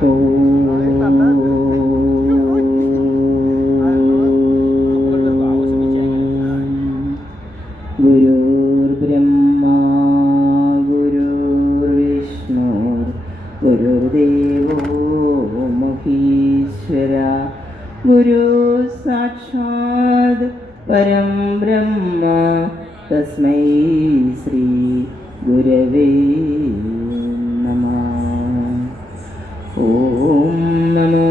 ഗുരുർബ്രഹ്മാ ഗുരുർവിഷ്ണു ഗുരുദേവോ മഹേശ്വര ഗുരു സാക്ഷാത് പരം ബ്രഹ്മ തസ്മൈ ശ്രീ ഗുരവേ നമഃ. ഓം നമോ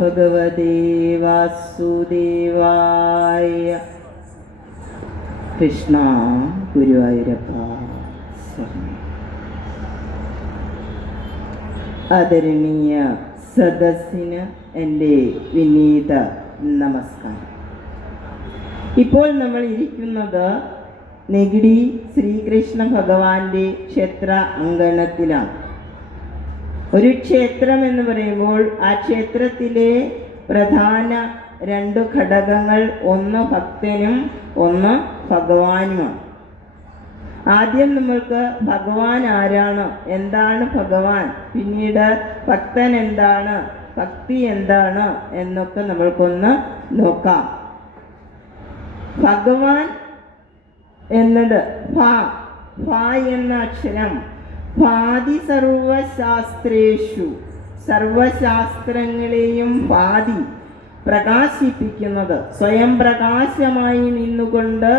ഭഗവതേ വാസുദേവായ. കൃഷ്ണ ഗുരുവായൂരപ്പ ശരണം. ആദരണീയ സദസ്സിന് എൻ്റെ വിനീത നമസ്കാരം. ഇപ്പോൾ നമ്മൾ ഇരിക്കുന്നത് നെഗിഡി ശ്രീകൃഷ്ണ ഭഗവാന്റെ ക്ഷേത്ര അങ്കണത്തിലാണ്. ഒരു ക്ഷേത്രം എന്ന് പറയുമ്പോൾ ആ ക്ഷേത്രത്തിലെ പ്രധാന രണ്ട് ഘടകങ്ങൾ, ഒന്ന് ഭക്തനും ഒന്ന് ഭഗവാനുമാണ്. ആദ്യം നമ്മൾക്ക് ഭഗവാൻ ആരാണ്, എന്താണ് ഭഗവാൻ, പിന്നീട് ഭക്തൻ എന്താണ്, ഭക്തി എന്താണ് എന്നൊക്കെ നമ്മൾക്കൊന്ന് നോക്കാം. ഭഗവാൻ എന്നത് ഫ എന്ന അക്ഷരം ഭാതി സർവശാസ്ത്രേഷു, സർവശാസ്ത്രങ്ങളെയും ഭാതി പ്രകാശിപ്പിക്കുന്നത്, സ്വയം പ്രകാശമായി നിന്നുകൊണ്ട്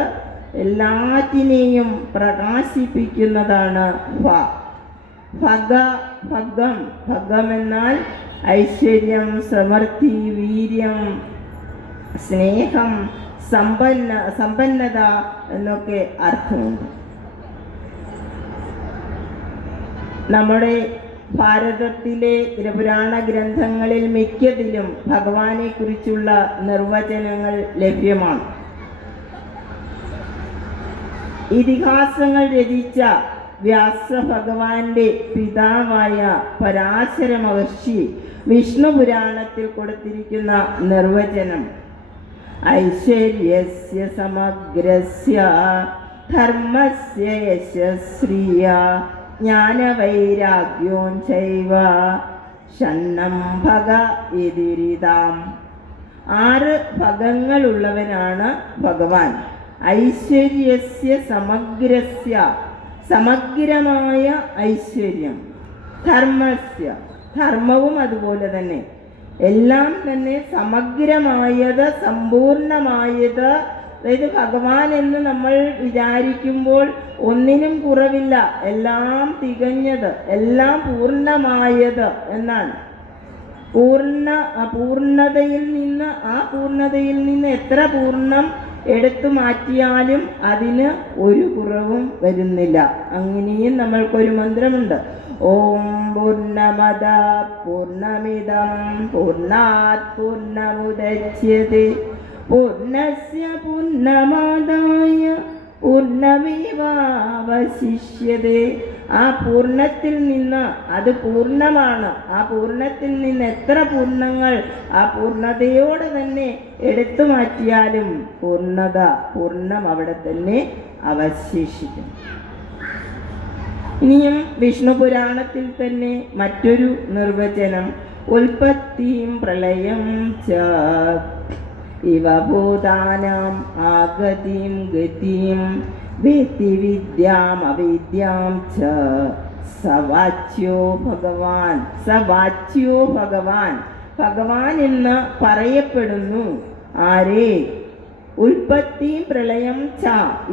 എല്ലാറ്റിനെയും പ്രകാശിപ്പിക്കുന്നതാണ് ഭഗം. ഭഗം എന്നാൽ ഐശ്വര്യം, സമൃദ്ധി, വീര്യം, സ്നേഹം, സമ്പന്നത എന്നൊക്കെ അർത്ഥമുണ്ട്. നമ്മുടെ ഭാരതത്തിലെ പുരാണ ഗ്രന്ഥങ്ങളിൽ മിക്കതിലും ഭഗവാനെ കുറിച്ചുള്ള നിർവചനങ്ങൾ ലഭ്യമാണ്. ഇതിഹാസങ്ങൾ രചിച്ച വ്യാസ ഭഗവാന്റെ പിതാവായ പരാശര മഹർഷി വിഷ്ണു പുരാണത്തിൽ കൊടുത്തിരിക്കുന്ന നിർവചനം ഐശ്വര്യസ്യ സമഗ്രസ്യ ധർമ്മസ്യ യശസ്രിയ ജ്ഞാനവൈരാഗ്യോം ചൈവ ഷണ്ണം ഭഗ ഇതിരിതാം. 6 ഭഗങ്ങളുള്ളവനാണ് ഭഗവാൻ. ഐശ്വര്യസ്യ സമഗ്രസ്യ, സമഗ്രമായ ഐശ്വര്യം, ധർമ്മസ്യ, ധർമ്മവും അതുപോലെ തന്നെ, എല്ലാം തന്നെ സമഗ്രമായത്, സമ്പൂർണമായത്. അതായത് ഭഗവാൻ എന്ന് നമ്മൾ വിചാരിക്കുമ്പോൾ ഒന്നിനും കുറവില്ല, എല്ലാം തികഞ്ഞത്, എല്ലാം പൂർണ്ണമായത് എന്നാണ്. പൂർണ്ണതയിൽ നിന്ന്, ആ പൂർണ്ണതയിൽ നിന്ന് എത്ര പൂർണ്ണം എടുത്തു മാറ്റിയാലും അതിന് ഒരു കുറവും വരുന്നില്ല. അങ്ങനെയും നമ്മൾക്കൊരു മന്ത്രമുണ്ട്, ഓം പൂർണ്ണമദ പൂർണ്ണമിദം പൂർണ്ണാത് പൂർണ്ണമുദച്യതേ പൂർണ്ണസ്യ പൂർണ്ണമാദായ പൂർണ്ണമേവാവശിഷ്യതേ. ആ പൂർണ്ണത്തിൽ നിന്ന്, അത് പൂർണ്ണമാണ്, ആ പൂർണ്ണത്തിൽ നിന്ന് എത്ര പൂർണ്ണങ്ങൾ ആ പൂർണ്ണതയോടെ തന്നെ എടുത്തു മാറ്റിയാലും പൂർണ്ണം അവിടെ തന്നെ അവശേഷിക്കും. ഇനിയും വിഷ്ണു പുരാണത്തിൽ തന്നെ മറ്റൊരു നിർവചനം ഉൽപ്പത്തിയും പ്രളയം ച ഇവ ഭൂതാനാം ആഗതിം ഗതിം വേത്തി വിദ്യാം അവിദ്യാം ച സവാച്യോ ഭഗവാൻ. സവാച്യോ ഭഗവാൻ, ഭഗവാൻ എന്ന് പറയപ്പെടുന്നു. ആരേ? ഉൽപ്പത്തി പ്രളയം ച,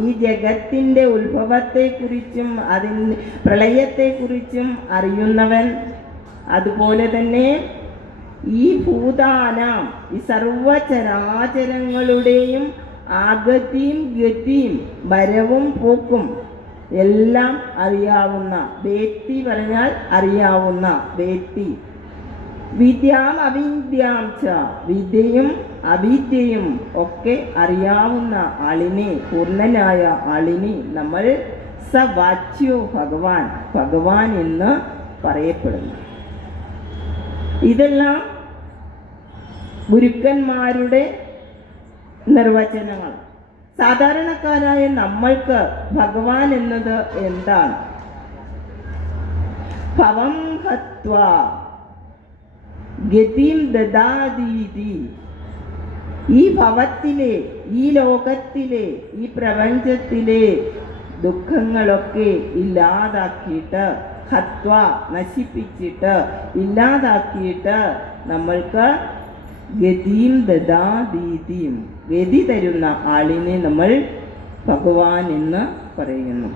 ഈ ജഗത്തിൻ്റെ ഉത്ഭവത്തെക്കുറിച്ചും അതിന് പ്രളയത്തെക്കുറിച്ചും അറിയുന്നവൻ. അതുപോലെ തന്നെ ഈ ഭൂതാനാം, ഈ സർവചരാചരങ്ങളുടെയും ആഗതിയും ഗതിയും, വരവും പോക്കും എല്ലാം അറിയാവുന്ന, വേത്തി പറഞ്ഞാൽ അറിയാവുന്ന, വേത്തി. വിദ്യാം അവിദ്യാം ച, വിദ്യയും അവിദ്യയും ഒക്കെ അറിയാവുന്ന ആളിനെ, പൂർണ്ണനായ ആളിനെ നമ്മൾ സവാച്യോ ഭഗവാൻ, ഭഗവാൻ എന്ന് പറയപ്പെടുന്നു. ഇതെല്ലാം ഗുരുക്കന്മാരുടെ നിർവചനങ്ങൾ. സാധാരണക്കാരായ നമ്മൾക്ക് ഭഗവാൻ എന്നത് എന്താണ്? ഭവം ഹത്വ, ഗതിം ദദാതീതി. ഈ ഭവത്തിലെ, ഈ ലോകത്തിലെ, ഈ പ്രപഞ്ചത്തിലെ ദുഃഖങ്ങളൊക്കെ ഇല്ലാതാക്കിയിട്ട്, ഹത്വ നശിപ്പിച്ചിട്ട്, ഇല്ലാതാക്കിയിട്ട് നമ്മൾക്ക് ഗതിയും ദദാതീതിയും, ഗതി തരുന്ന ആളിനെ നമ്മൾ ഭഗവാൻ എന്ന് പറയുന്നു.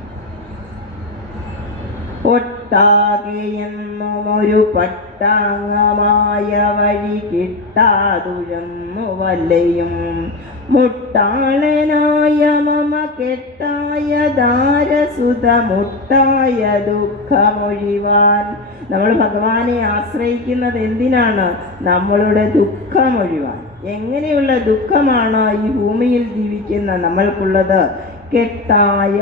ഒട്ടാകെയെന്നും ഒരു പട്ടാങ്ങമായ വഴി കിട്ടാതുഴന്നു വലയും മുട്ടാളനായ മമ കെട്ടായ ദാരസുത മുട്ടായ ദുഃഖമൊഴിവാൻ. നമ്മൾ ഭഗവാനെ ആശ്രയിക്കുന്നത് എന്തിനാണ്? നമ്മളുടെ ദുഃഖമൊഴിവാൻ. എങ്ങനെയുള്ള ദുഃഖമാണ് ഈ ഭൂമിയിൽ ജീവിക്കുന്ന നമ്മൾക്കുള്ളത്? കെട്ടായ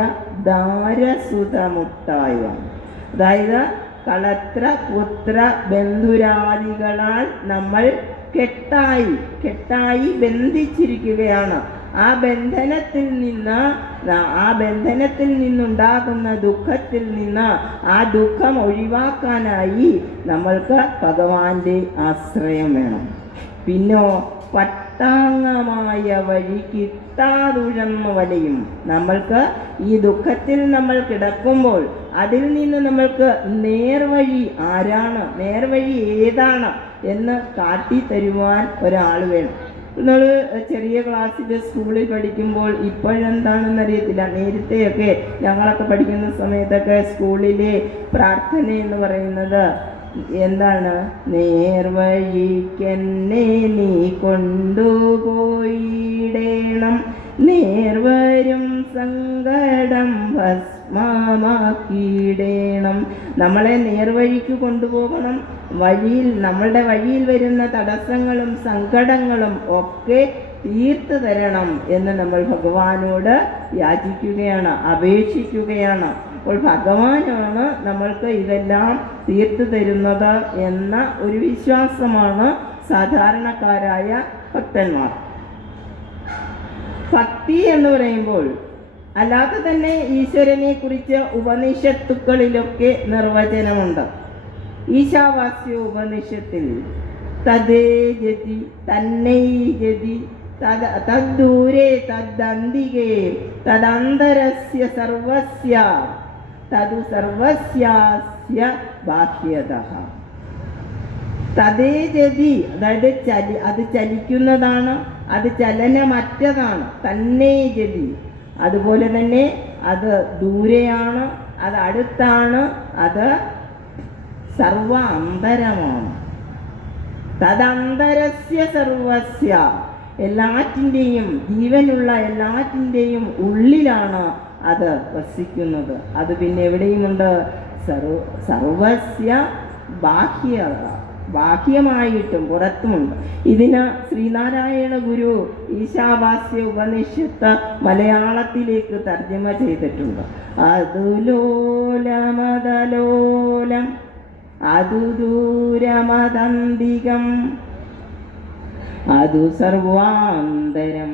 ദാരസുത മുട്ടായ, അതായത് കളത്ര പുത്ര ബന്ധുരാദികളാൽ നമ്മൾ കെട്ടായി ബന്ധിച്ചിരിക്കുകയാണ്. ആ ബന്ധനത്തിൽ നിന്നുണ്ടാകുന്ന ദുഃഖത്തിൽ നിന്ന് ആ ദുഃഖം ഒഴിവാക്കാനായി നമ്മൾക്ക് ഭഗവാന്റെ ആശ്രയം വേണം. പിന്നോ പട്ടാങ്ങമായ വഴി കിട്ടാതുഴന്നു വലയും. നമ്മൾക്ക് ഈ ദുഃഖത്തിൽ നമ്മൾ കിടക്കുമ്പോൾ അതിൽ നിന്ന് നമ്മൾക്ക് നേർവഴി ആരാണ്, നേർവഴി ഏതാണ് എന്ന് കാട്ടിത്തരുവാൻ ഒരാൾ വേണം. നമ്മൾ ചെറിയ ക്ലാസ്സിൽ സ്കൂളിൽ പഠിക്കുമ്പോൾ ഇപ്പോഴെന്താണെന്ന് അറിയത്തില്ല, നേരത്തെയൊക്കെ ഞങ്ങളൊക്കെ പഠിക്കുന്ന സമയത്തൊക്കെ സ്കൂളിലെ പ്രാർത്ഥന എന്ന് പറയുന്നത് എന്താണ്? നേർവഴിക്കെന്നെ നീ കൊണ്ടുപോയിടേണം, നേർവരും സങ്കടം ഭസ്മമാക്കിയിടേണം. നമ്മളെ നേർവഴിക്ക് കൊണ്ടുപോകണം. നമ്മളുടെ വഴിയിൽ വരുന്ന തടസ്സങ്ങളും സങ്കടങ്ങളും ഒക്കെ തീർത്തു തരണം എന്ന് നമ്മൾ ഭഗവാനോട് യാചിക്കുകയാണ്, അപേക്ഷിക്കുകയാണ്. അപ്പോൾ ഭഗവാനാണ് നമ്മൾക്ക് ഇതെല്ലാം തീർത്തു തരുന്നത് എന്ന ഒരു വിശ്വാസമാണ് സാധാരണക്കാരായ ഭക്തന്മാർ. ഭക്തി എന്ന് പറയുമ്പോൾ അല്ലാതെ തന്നെ ഈശ്വരനെ കുറിച്ച് ഉപനിഷത്തുക്കളിലൊക്കെ നിർവചനമുണ്ട്. ഈശാവാസ്യ ഉപനിഷത്തിൽ തദേ ജതി തന്നൈ ജതി തദ്ദൂരേ തദ്ദന്തികേ തദന്തരസ്യ സർവസ്യ തദു സർവസ്യാസ്യ ബാഹ്യതഃ. തദേ ജതി, അതായത് അത് ചലിക്കുന്നതാണ്, അത് ചലനമറ്റതാണ്. തന്നേ ജതി, അതുപോലെ തന്നെ അത് ദൂരെയാണ്, അത് അടുത്താണ്, അത് സർവ അന്തരമാണ്. തദന്തരസ്യ സർവസ്യ, എല്ലാറ്റിൻ്റെയും, ജീവനുള്ള എല്ലാറ്റിൻ്റെയും ഉള്ളിലാണ് അത് വസിക്കുന്നത്. അത് പിന്നെ എവിടെയുമുണ്ട്? സർവസ്യ ബാഹ്യമായിട്ടും പുറത്തുമുണ്ട്. ഇതിന് ശ്രീനാരായണ ഗുരു ഈശാവാസ്യ ഉപനിഷത്ത് മലയാളത്തിലേക്ക് തർജ്ജമ ചെയ്തിട്ടുണ്ട്. അതുലോലമതലോലം അതുദൂരമതന്തികം അതു സർവാന്തരം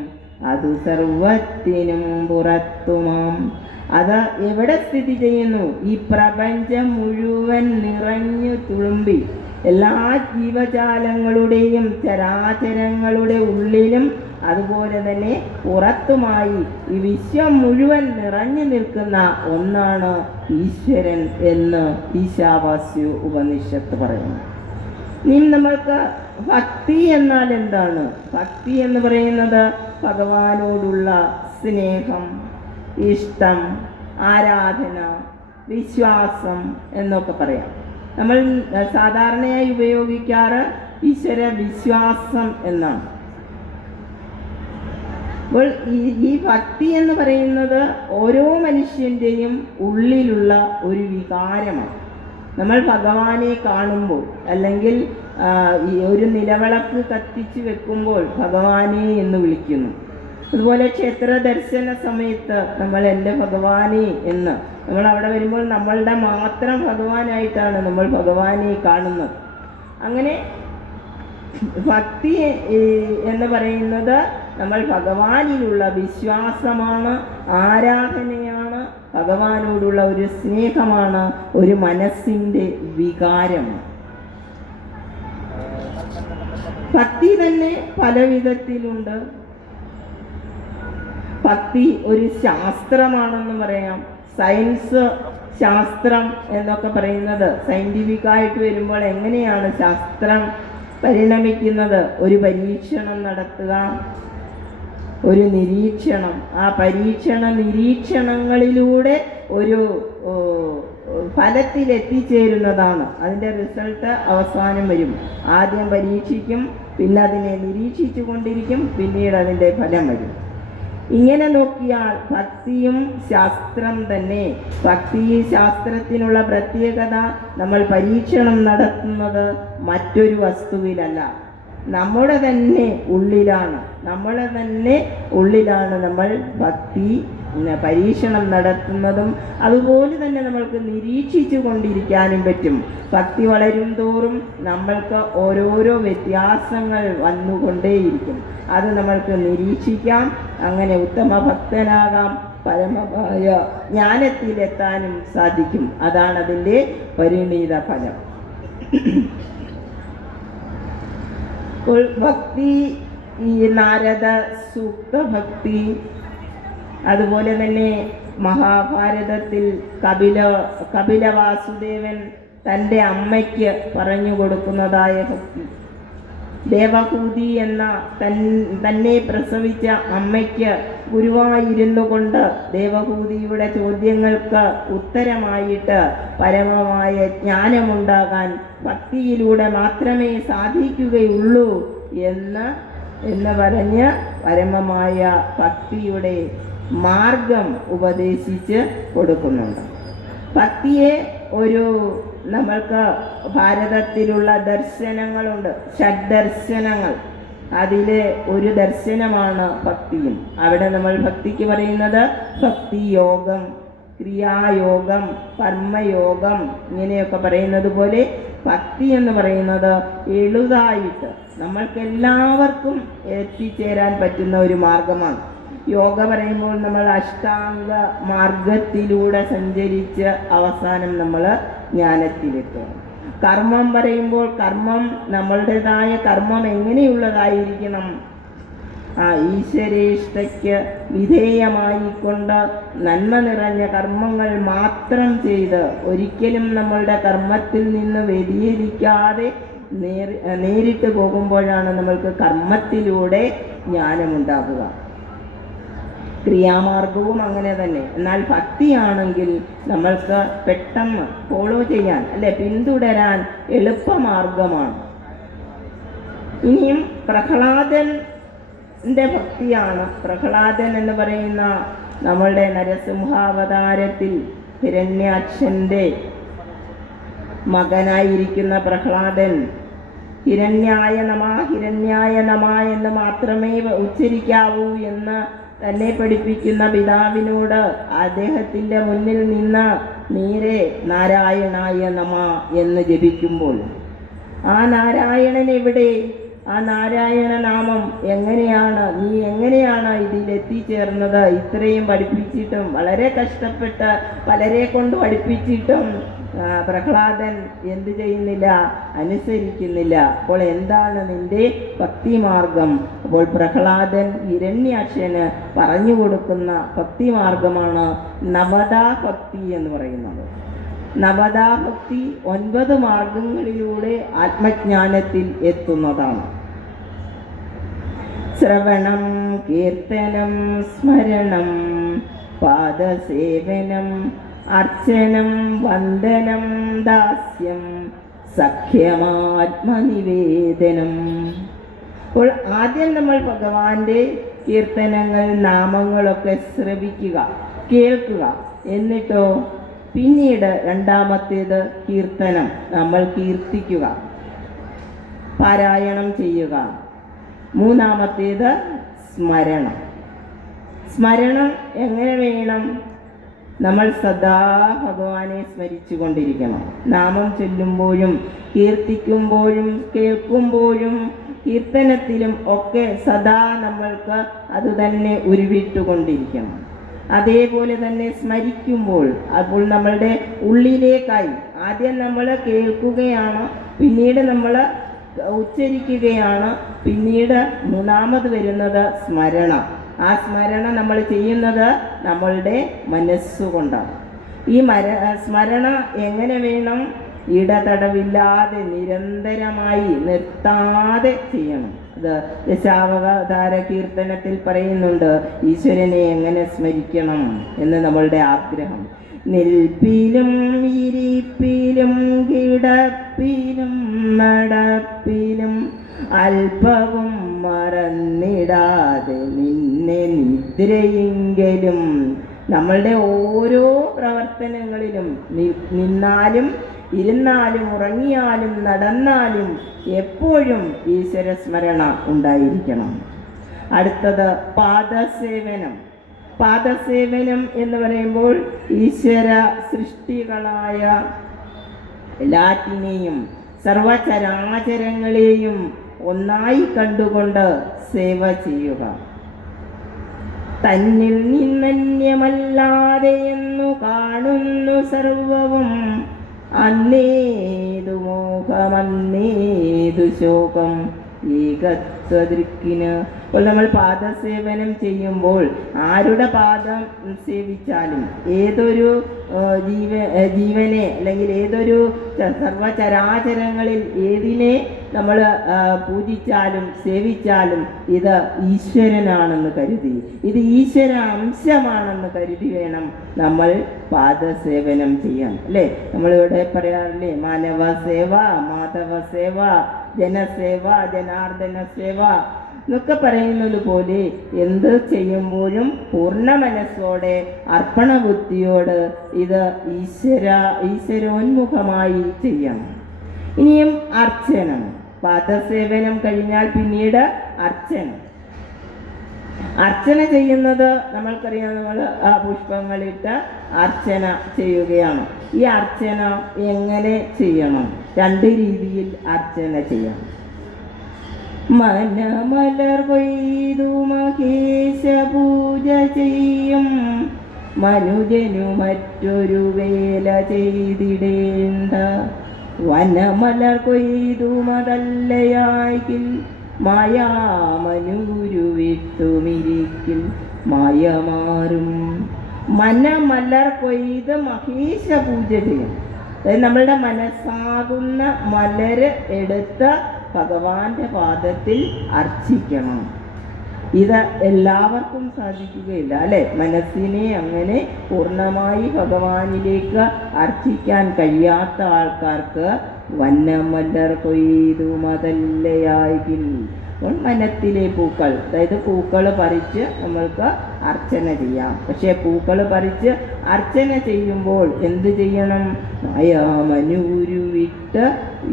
അതു സർവത്തിനും പുറത്തുമാം. അത് എവിടെ സ്ഥിതി ചെയ്യുന്നു? ഈ പ്രപഞ്ചം മുഴുവൻ നിറഞ്ഞു തുളുമ്പി എല്ലാ ജീവജാലങ്ങളുടെയും ചരാചരങ്ങളുടെ ഉള്ളിലും അതുപോലെ തന്നെ പുറത്തുമായി ഈ വിശ്വം മുഴുവൻ നിറഞ്ഞു നിൽക്കുന്ന ഒന്നാണ് ഈശ്വരൻ എന്ന് ഈശാവാസ്യ ഉപനിഷത്ത് പറയുന്നു. ഇനി നമ്മൾക്ക് ഭക്തി എന്നാൽ എന്താണ്? ഭക്തി എന്ന് പറയുന്നത് ഭഗവാനോടുള്ള സ്നേഹം, ഇഷ്ടം, ആരാധന, വിശ്വാസം എന്നൊക്കെ പറയാം. നമ്മൾ സാധാരണയായി ഉപയോഗിക്കാറ് ഈശ്വര വിശ്വാസം എന്നാണ്. അപ്പോൾ ഈ ഭക്തി എന്ന് പറയുന്നത് ഓരോ മനുഷ്യൻ്റെയും ഉള്ളിലുള്ള ഒരു വികാരമാണ്. നമ്മൾ ഭഗവാനെ കാണുമ്പോൾ അല്ലെങ്കിൽ ഈ ഒരു നിലവിളക്ക് കത്തിച്ച് വെക്കുമ്പോൾ ഭഗവാനെ എന്ന് വിളിക്കുന്നു. അതുപോലെ ക്ഷേത്ര ദർശന സമയത്ത് നമ്മൾ എൻ്റെ ഭഗവാനെ എന്ന് നമ്മൾ അവിടെ വരുമ്പോൾ നമ്മളുടെ മാത്രം ഭഗവാനായിട്ടാണ് നമ്മൾ ഭഗവാനെ കാണുന്നത്. അങ്ങനെ ഭക്തി എന്ന് പറയുന്നത് നമ്മൾ ഭഗവാനിലുള്ള വിശ്വാസമാണ്, ആരാധനയാണ്, ഭഗവാനോടുള്ള ഒരു സ്നേഹമാണ്, ഒരു മനസ്സിൻ്റെ വികാരമാണ്. ഭക്തി തന്നെ പല വിധത്തിലുണ്ട്. ഭക്തി ഒരു ശാസ്ത്രമാണെന്ന് പറയാം. സയൻസ് ശാസ്ത്രം എന്നൊക്കെ പറയുന്നത് സയൻറ്റിഫിക്കായിട്ട് വരുമ്പോൾ എങ്ങനെയാണ് ശാസ്ത്രം പരിണമിക്കുന്നത്? ഒരു പരീക്ഷണം നടത്തുക, ഒരു നിരീക്ഷണം, ആ നിരീക്ഷണങ്ങളിലൂടെ ഒരു ഫലത്തിൽ എത്തിച്ചേരുന്നതാണ്. അതിൻ്റെ റിസൾട്ട് അവസാനം വരും. ആദ്യം പരീക്ഷിക്കും, പിന്നെ അതിനെ നിരീക്ഷിച്ചു കൊണ്ടിരിക്കും, പിന്നീട് അതിൻ്റെ ഫലം വരും. ഇങ്ങനെ നോക്കിയാൽ ഭക്തിയും ശാസ്ത്രം തന്നെ. ഭക്തി ശാസ്ത്രത്തിനുള്ള പ്രത്യേകത, നമ്മൾ പരീക്ഷണം നടത്തുന്നത് മറ്റൊരു വസ്തുവിലല്ല, നമ്മുടെ തന്നെ ഉള്ളിലാണ്. നമ്മൾ ഭക്തി പരീക്ഷണം നടത്തുന്നതും. അതുപോലെ തന്നെ നമ്മൾക്ക് നിരീക്ഷിച്ചു കൊണ്ടിരിക്കാനും പറ്റും. ഭക്തി വളരും തോറും നമ്മൾക്ക് ഓരോരോ വ്യത്യാസങ്ങൾ വന്നുകൊണ്ടേയിരിക്കും. അത് നമ്മൾക്ക് നിരീക്ഷിക്കാം. അങ്ങനെ ഉത്തമ ഭക്തനാകാം, പരമമായ ജ്ഞാനത്തിലെത്താനും സാധിക്കും. അതാണ് അതിൻ്റെ പരിണിത ഫലം. ഭക്തി, ഈ നാരദ സൂക്തഭക്തി, അതുപോലെ തന്നെ മഹാഭാരതത്തിൽ കപില വാസുദേവൻ തൻ്റെ അമ്മയ്ക്ക് പറഞ്ഞു കൊടുക്കുന്നതായ ഭക്തി, ദേവഹൂതി എന്ന തന്നെ പ്രസവിച്ച അമ്മയ്ക്ക് ഗുരുവായിരുന്നു കൊണ്ട് ദേവഹൂതിയുടെ ചോദ്യങ്ങൾക്ക് ഉത്തരമായിട്ട് പരമമായ ജ്ഞാനമുണ്ടാകാൻ ഭക്തിയിലൂടെ മാത്രമേ സാധിക്കുകയുള്ളൂ എന്ന് പറഞ്ഞ് പരമമായ ഭക്തിയുടെ മാർഗം ഉപദേശിച്ച് കൊടുക്കുന്നുണ്ട്. ഭക്തിയെ നമ്മൾക്ക് ഭാരതത്തിലുള്ള ദർശനങ്ങളുണ്ട്, ഷഡ്ദർശനങ്ങൾ. അതിലെ ഒരു ദർശനമാണ് ഭക്തിയും. അവിടെ നമ്മൾ ഭക്തിക്ക് പറയുന്നത് ഭക്തിയോഗം, ക്രിയായോഗം, കർമ്മയോഗം, ഇങ്ങനെയൊക്കെ പറയുന്നത് പോലെ ഭക്തി എന്ന് പറയുന്നത് എളുതായിട്ട് നമ്മൾക്കെല്ലാവർക്കും എത്തിച്ചേരാൻ പറ്റുന്ന ഒരു മാർഗമാണ്. യോഗ പറയുമ്പോൾ നമ്മൾ അഷ്ടാംഗ മാർഗത്തിലൂടെ സഞ്ചരിച്ച് അവസാനം നമ്മൾ ജ്ഞാനത്തിലെത്തും. കർമ്മം പറയുമ്പോൾ നമ്മളുടേതായ കർമ്മം എങ്ങനെയുള്ളതായിരിക്കണം? ഈശ്വരേഷ്ടയ്ക്ക് വിധേയമായിക്കൊണ്ട് നന്മ നിറഞ്ഞ കർമ്മങ്ങൾ മാത്രം ചെയ്ത് ഒരിക്കലും നമ്മളുടെ കർമ്മത്തിൽ നിന്ന് വ്യതിചലിക്കാതെ നേരിട്ട് പോകുമ്പോഴാണ് നമ്മൾക്ക് കർമ്മത്തിലൂടെ ജ്ഞാനമുണ്ടാകുക. ക്രിയാമാർഗവും അങ്ങനെ തന്നെ. എന്നാൽ ഭക്തിയാണെങ്കിൽ നമ്മൾക്ക് പെട്ടെന്ന് ഫോളോ ചെയ്യാൻ, പിന്തുടരാൻ എളുപ്പമാർഗമാണ്. ഇനിയും പ്രഹ്ലാദൻ്റെ ഭക്തിയാണ്. പ്രഹ്ലാദൻ എന്ന് പറയുന്ന നമ്മളുടെ നരസിംഹാവതാരത്തിൽ ഹിരണ്യാക്ഷൻ്റെ മകനായിരിക്കുന്ന പ്രഹ്ലാദൻ ഹിരണ്യായ നമ എന്ന് മാത്രമേ ഉച്ചരിക്കാവൂ എന്ന് തന്നെ പഠിപ്പിക്കുന്ന പിതാവിനോട് അദ്ദേഹത്തിൻ്റെ മുന്നിൽ നിന്ന് നേരെ നാരായണായ നമ എന്ന് ജപിക്കുമ്പോൾ ആ നാരായണൻ എവിടെ? ആ നാരായണ നാമം നീ എങ്ങനെയാണ് ഇതിലെത്തിച്ചേർന്നത്? ഇത്രയും പഠിപ്പിച്ചിട്ടും, വളരെ കഷ്ടപ്പെട്ട് പലരെ കൊണ്ട് പഠിപ്പിച്ചിട്ടും പ്രഹ്ലാദൻ എന്ത് ചെയ്യുന്നില്ല? അനുസരിക്കുന്നില്ല. അപ്പോൾ എന്താണ് നിന്റെ ഭക്തിമാർഗം? അപ്പോൾ പ്രഹ്ലാദൻ ഹിരണ്യാക്ഷന് പറഞ്ഞു കൊടുക്കുന്ന ഭക്തിമാർഗമാണ് നവദാ ഭക്തി എന്ന് പറയുന്നത്. നവദാ ഭക്തി 9 മാർഗങ്ങളിലൂടെ ആത്മജ്ഞാനത്തിൽ എത്തുന്നതാണ്. ശ്രവണം, കീർത്തനം, സ്മരണം, പാദസേവനം, അർച്ചനം, വന്ദനം, ദാസ്യം, സഖ്യമാത്മനിവേദനം. അപ്പോൾ ആദ്യം നമ്മൾ ഭഗവാന്റെ കീർത്തനങ്ങൾ, നാമങ്ങളൊക്കെ ശ്രവിക്കുക, കേൾക്കുക. എന്നിട്ടോ പിന്നീട് രണ്ടാമത്തേത് കീർത്തനം, നമ്മൾ കീർത്തിക്കുക, പാരായണം ചെയ്യുക. മൂന്നാമത്തേത് സ്മരണം. സ്മരണം എങ്ങനെ വേണം? നമ്മൾ സദാ ഭഗവാനെ സ്മരിച്ചു കൊണ്ടിരിക്കണം. നാമം ചൊല്ലുമ്പോഴും കീർത്തിക്കുമ്പോഴും കേൾക്കുമ്പോഴും കീർത്തനത്തിലും ഒക്കെ സദാ നമ്മൾക്ക് അതുതന്നെ ഉരുവിട്ടുകൊണ്ടിരിക്കണം. അതേപോലെ തന്നെ സ്മരിക്കുമ്പോൾ, അപ്പോൾ നമ്മളുടെ ഉള്ളിലേക്കായി ആദ്യം നമ്മൾ കേൾക്കുകയാണ്, പിന്നീട് നമ്മൾ ഉച്ചരിക്കുകയാണ്. പിന്നീട് മൂന്നാമത് വരുന്നത് സ്മരണ. ആ സ്മരണ നമ്മൾ ചെയ്യുന്നത് നമ്മളുടെ മനസ്സുകൊണ്ടാണ്. ഈ സ്മരണ എങ്ങനെ വേണം? ഇടതടവില്ലാതെ നിരന്തരമായി നിർത്താതെ ചെയ്യണം. അത് ദശാവതാര കീർത്തനത്തിൽ പറയുന്നുണ്ട് ഈശ്വരനെ എങ്ങനെ സ്മരിക്കണം എന്ന് നമ്മളുടെ ആഗ്രഹം. നിൽപ്പിലും ഇരിപ്പിലും കിടപ്പിലും നടപ്പിലും അല്പവും മറന്നിടാതെ നിന്നെ നിദ്രയെങ്കിലും. നമ്മളുടെ ഓരോ പ്രവർത്തനങ്ങളിലും നിന്നാലും ഇരുന്നാലും ഉറങ്ങിയാലും നടന്നാലും എപ്പോഴും ഈശ്വര സ്മരണ ഉണ്ടായിരിക്കണം. അടുത്തത് പാദസേവനം. പാദസേവനം എന്ന് പറയുമ്പോൾ ഈശ്വര സൃഷ്ടികളായ എല്ലാറ്റിനെയും സർവചരാചരങ്ങളെയും ഒന്നായി കണ്ടുകൊണ്ട് സേവ ചെയ്യുക. തന്നിൽ നിന്നന്യമല്ലാതെ എന്നു കാണുന്നു സർവവും, അന്നേതു മോഹമന്നേതു ശോകം ഏകത്വദൃക്കിന്. അപ്പോൾ നമ്മൾ പാദസേവനം ചെയ്യുമ്പോൾ ആരുടെ പാദം സേവിച്ചാലും ഏതൊരു ജീവനെ അല്ലെങ്കിൽ ഏതൊരു സർവചരാചരങ്ങളിൽ ഏതിനെ നമ്മൾ പൂജിച്ചാലും സേവിച്ചാലും ഇത് ഈശ്വരനാണെന്ന് കരുതി, ഇത് ഈശ്വര അംശമാണെന്ന് കരുതി വേണം നമ്മൾ പാദസേവനം ചെയ്യാൻ. അല്ലേ? നമ്മളിവിടെ പറയാറില്ലേ, മാനവ സേവ, മാധവ സേവ, ജനസേവ, ജനാർദ്ദന സേവ എന്നൊക്കെ പറയുന്നത് പോലെ എന്ത് ചെയ്യുമ്പോഴും പൂർണ്ണ മനസ്സോടെ അർപ്പണ ബുദ്ധിയോട് ഇത് ഈശ്വരോന്മുഖമായി ചെയ്യണം. ഇനിയും അർച്ചനം. പാദസേവനം കഴിഞ്ഞാൽ പിന്നീട് അർച്ചന. അർച്ചന ചെയ്യുന്നത് നമ്മൾക്കറിയാം, നമ്മൾ ആ പുഷ്പങ്ങളിട്ട് അർച്ചന ചെയ്യുകയാണ്. ഈ അർച്ചന എങ്ങനെ ചെയ്യണം? രണ്ട് രീതിയിൽ അർച്ചന ചെയ്യാം. മനമലർ കൊയ്തു മഹേശ പൂജ ചെയ്യും മനുജനു മറ്റൊരു വേല ചെയ്തിടേണ്ട. വനമലർ കൊയ്തു മതല്ലയായിൽ മായാമനുരു വിട്ടുമിരിക്കിൽ മായമാറും. മനമലർ കൊയ്ത് മഹേശ പൂജ ചെയ്യും. അതായത് നമ്മളുടെ മനസ്സാകുന്ന മലര് എടുത്ത് ഭഗവാന്റെ പാദത്തിൽ അർച്ചിക്കണം. ഇത് എല്ലാവർക്കും സാധിക്കുകയില്ല, അല്ലെ? മനസ്സിനെ അങ്ങനെ പൂർണ്ണമായി ഭഗവാനിലേക്ക് അർച്ചിക്കാൻ കഴിയാത്ത ആൾക്കാർക്ക് വന്നമലർ കൊയ്തു മതല്ലയായിൽ മനത്തിലെ പൂക്കൾ, അതായത് പൂക്കൾ പറിച്ച് നമ്മൾക്ക് അർച്ചന ചെയ്യാം. പക്ഷേ പൂക്കൾ പറിച്ച് അർച്ചന ചെയ്യുമ്പോൾ എന്ത് ചെയ്യണം? മായാമനൂരു വിട്ട്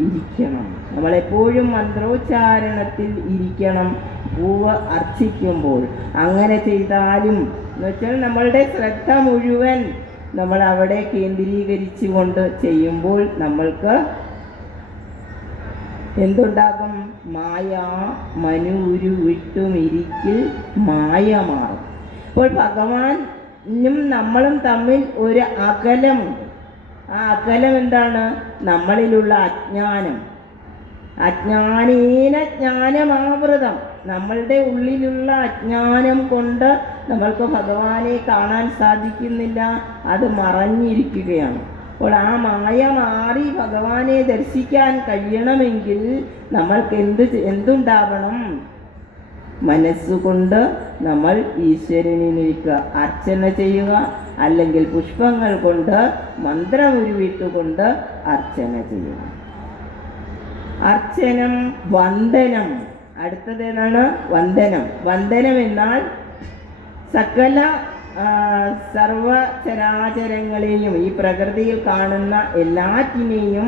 ഇരിക്കണം. നമ്മളെപ്പോഴും മന്ത്രോച്ചാരണത്തിൽ ഇരിക്കണം പൂവ് അർച്ചിക്കുമ്പോൾ. അങ്ങനെ ചെയ്താലും എന്ന് വെച്ചാൽ നമ്മളുടെ ശ്രദ്ധ മുഴുവൻ നമ്മൾ അവിടെ കേന്ദ്രീകരിച്ചു കൊണ്ട് ചെയ്യുമ്പോൾ നമ്മൾക്ക് എന്തുണ്ടാകും? മായ മനൂരു വിട്ടുമിരിക്കിൽ മായ മാറും. അപ്പോൾ ഭഗവാനും നമ്മളും തമ്മിൽ ഒരു അകലമുണ്ട്. ആ അകലം എന്താണ്? നമ്മളിലുള്ള അജ്ഞാനം. അജ്ഞാനേന ജ്ഞാനമാവൃതം. നമ്മളുടെ ഉള്ളിലുള്ള അജ്ഞാനം കൊണ്ട് നമ്മൾക്ക് ഭഗവാനെ കാണാൻ സാധിക്കുന്നില്ല, അത് മറഞ്ഞിരിക്കുകയാണ്. അപ്പോൾ ആ മായ മാറി ഭഗവാനെ ദർശിക്കാൻ കഴിയണമെങ്കിൽ നമ്മൾക്ക് എന്തുണ്ടാവണം? മനസ്സുകൊണ്ട് നമ്മൾ ഈശ്വരനിലേക്ക് അർച്ചന ചെയ്യുക, അല്ലെങ്കിൽ പുഷ്പങ്ങൾ കൊണ്ട് മന്ത്രമുരുവിട്ടുകൊണ്ട് അർച്ചന ചെയ്യുക. അർച്ചനം. വന്ദനം. അടുത്തത് ഏതാണ്? വന്ദനം. വന്ദനം എന്നാൽ സകല സർവചരാചരങ്ങളെയും ഈ പ്രകൃതിയിൽ കാണുന്ന എല്ലാറ്റിനെയും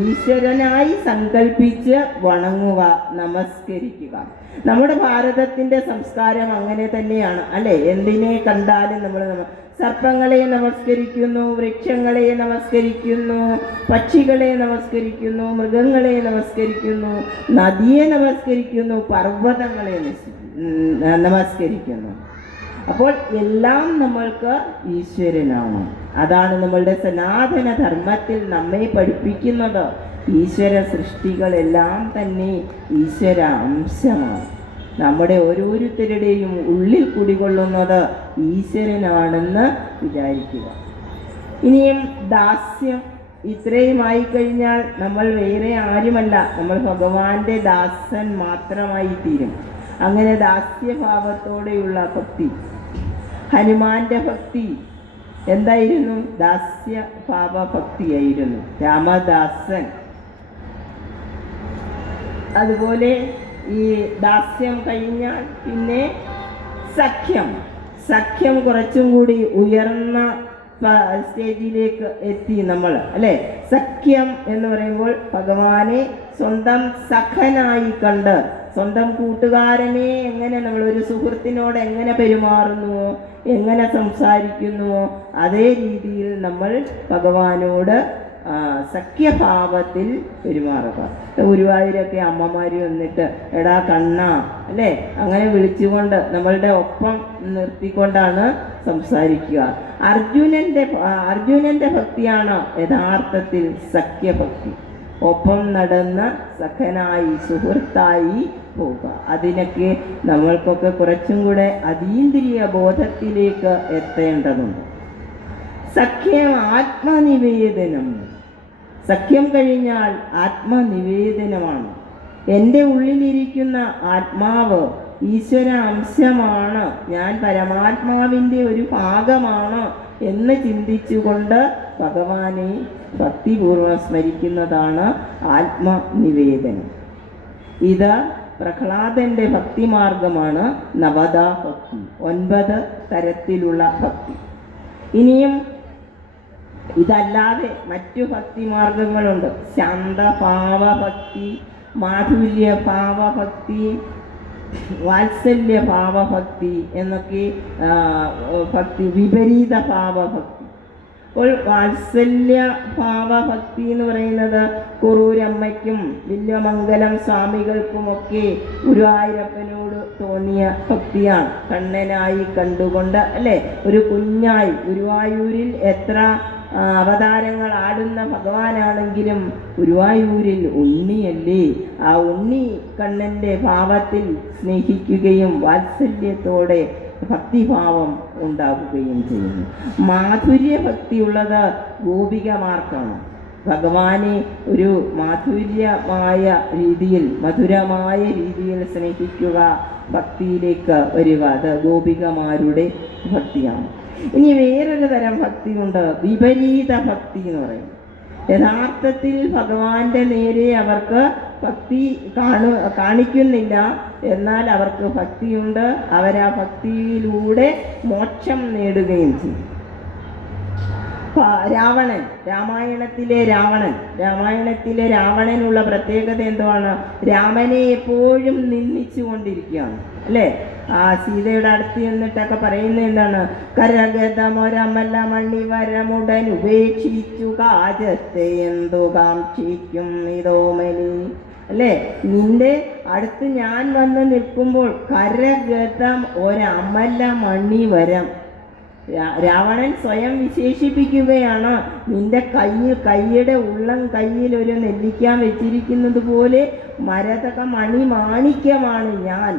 ഈശ്വരനായി സങ്കല്പിച്ച് വണങ്ങുക, നമസ്കരിക്കുക. നമ്മുടെ ഭാരതത്തിൻ്റെ സംസ്കാരം അങ്ങനെ തന്നെയാണ്, അല്ലേ? എന്തിനെ കണ്ടാലും നമ്മൾ സർപ്പങ്ങളെ നമസ്കരിക്കുന്നു, വൃക്ഷങ്ങളെ നമസ്കരിക്കുന്നു, പക്ഷികളെ നമസ്കരിക്കുന്നു, മൃഗങ്ങളെ നമസ്കരിക്കുന്നു, നദിയെ നമസ്കരിക്കുന്നു, പർവ്വതങ്ങളെ നമസ്കരിക്കുന്നു. അപ്പോൾ എല്ലാം നമ്മൾക്ക് ഈശ്വരനാണ്. അതാണ് നമ്മളുടെ സനാതന ധർമ്മത്തിൽ നമ്മെ പഠിപ്പിക്കുന്നത്. ഈശ്വര സൃഷ്ടികളെല്ലാം തന്നെ ഈശ്വര അംശമാണ്. നമ്മുടെ ഓരോരുത്തരുടെയും ഉള്ളിൽ കുടികൊള്ളുന്നത് ഈശ്വരനാണെന്ന് വിചാരിക്കുക. ഇനിയും ദാസ്യം ഇത്രയുമായി കഴിഞ്ഞാൽ നമ്മൾ വേറെ ആരുമല്ല, നമ്മൾ ഭഗവാന്റെ ദാസൻ മാത്രമായി തീരും. അങ്ങനെ ദാസ്യഭാവത്തോടെയുള്ള ഭക്തി. ഹനുമാന്റെ ഭക്തി എന്തായിരുന്നു? ദാസ്യഭാവ ഭക്തിയായിരുന്നു. രാമദാസൻ. അതുപോലെ ഈ ദാസ്യം കഴിഞ്ഞാൽ പിന്നെ സഖ്യം കുറച്ചും കൂടി ഉയർന്ന സ്റ്റേജിലേക്ക് എത്തി നമ്മൾ, അല്ലേ? സഖ്യം എന്ന് പറയുമ്പോൾ ഭഗവാനെ സ്വന്തം സഖനായി കണ്ട്, സ്വന്തം കൂട്ടുകാരനെ എങ്ങനെ നമ്മൾ ഒരു സുഹൃത്തിനോട് എങ്ങനെ പെരുമാറുന്നുവോ, എങ്ങനെ സംസാരിക്കുന്നുവോ, അതേ രീതിയിൽ നമ്മൾ ഭഗവാനോട് സഖ്യഭാവത്തിൽ പെരുമാറുക. ഗുരുവായൂരൊക്കെ അമ്മമാർ വന്നിട്ട് എടാ കണ്ണ, അല്ലേ, അങ്ങനെ വിളിച്ചുകൊണ്ട് നമ്മളുടെ ഒപ്പം നിർത്തിക്കൊണ്ടാണ് സംസാരിക്കുക. അർജുനന്റെ ഭക്തിയാണ് യഥാർത്ഥത്തിൽ സഖ്യഭക്തി. ഒപ്പം നടന്ന് സഖനായി സുഹൃത്തായി പോവുക. അതിനൊക്കെ നമ്മൾക്കൊക്കെ കുറച്ചും കൂടെ അതീന്ദ്രിയ ബോധത്തിലേക്ക് എത്തേണ്ടതുണ്ട്. സഖ്യം ആത്മനിവേദനം. സഖ്യം കഴിഞ്ഞാൽ ആത്മനിവേദനമാണ്. എൻ്റെ ഉള്ളിലിരിക്കുന്ന ആത്മാവ് ഈശ്വര അംശമാണ്, ഞാൻ പരമാത്മാവിൻ്റെ ഒരു ഭാഗമാണ് എന്ന് ചിന്തിച്ചുകൊണ്ട് ഭഗവാനെ ഭക്തിപൂർവ്വം സ്മരിക്കുന്നതാണ് ആത്മനിവേദനം. ഇത് പ്രഹ്ലാദന്റെ ഭക്തിമാർഗമാണ് നവദാ ഭക്തി, 9 തരത്തിലുള്ള ഭക്തി. ഇനിയും ഇതല്ലാതെ മറ്റു ഭക്തിമാർഗങ്ങളുണ്ട്. ശാന്തഭാവഭക്തി, മാധുര്യഭാവഭക്തി, വാത്സല്യഭാവഭക്തി എന്നൊക്കെ ഭക്തി. വിപരീത ഭാവഭക്തി. അപ്പോൾ വാത്സല്യഭാവഭക്തി എന്ന് പറയുന്നത് കുറൂരമ്മയ്ക്കും വില്യമംഗലം സ്വാമികൾക്കുമൊക്കെ ഗുരുവായൂരപ്പനോട് തോന്നിയ ഭക്തിയാണ്. കണ്ണനായി കണ്ടുകൊണ്ട്, അല്ലേ, ഒരു കുഞ്ഞായി ഗുരുവായൂരിൽ എത്ര അവതാരങ്ങൾ ആടുന്ന ഭഗവാനാണെങ്കിലും ഗുരുവായൂരിൽ ഉണ്ണിയല്ലേ, ആ ഉണ്ണി കണ്ണൻ്റെ ഭാവത്തിൽ സ്നേഹിക്കുകയും വാത്സല്യത്തോടെ ഭക്തിഭാവം ഉണ്ടാകുകയും ചെയ്യുന്നു. മാധുര്യഭക്തിയുള്ളത് ഗോപികമാർക്കാണ്. ഭഗവാനെ ഒരു മാധുര്യമായ രീതിയിൽ, മധുരമായ രീതിയിൽ സ്നേഹിക്കുക, ഭക്തിയിലേക്ക് വരിക, അത് ഗോപികമാരുടെ ഭക്തിയാണ്. ഇനി വേറൊരു തരം ഭക്തിയുണ്ട്, വിപരീത ഭക്തി എന്ന് പറയും. യഥാർത്ഥത്തിൽ ഭഗവാന്റെ നേരെ അവർക്ക് ഭക്തി കാണിക്കുന്നില്ല, എന്നാൽ അവർക്ക് ഭക്തിയുണ്ട്. അവരാ ഭക്തിയിലൂടെ മോക്ഷം നേടുകയും ചെയ്യും. രാവണൻ, രാമായണത്തിലെ രാവണനുള്ള പ്രത്യേകത എന്താണ്? രാമനെ എപ്പോഴും നിന്ദിച്ചു കൊണ്ടിരിക്കുകയാണ്, അല്ലേ? ആ സീതയുടെ അടുത്ത് ചെന്നിട്ടൊക്കെ പറയുന്നത് എന്താണ്? കരഗതമൊരമല മണിവരമുടൻ ഉപേക്ഷിച്ചു കാജത്തെ എന്തു കാക്ഷിക്കും ഇതോമലി, അല്ലേ? നിന്റെ അടുത്ത് ഞാൻ വന്ന് നിൽക്കുമ്പോൾ കരഗതം ഒരമല മണിവരം. രാവണൻ സ്വയം വിശേഷിപ്പിക്കുകയാണ്, നിന്റെ കൈയുടെ ഉള്ളം കയ്യിൽ ഒരു നെല്ലിക്കാൻ വെച്ചിരിക്കുന്നത് പോലെ മരതക മണിമാണിക്യമാണ് ഞാൻ.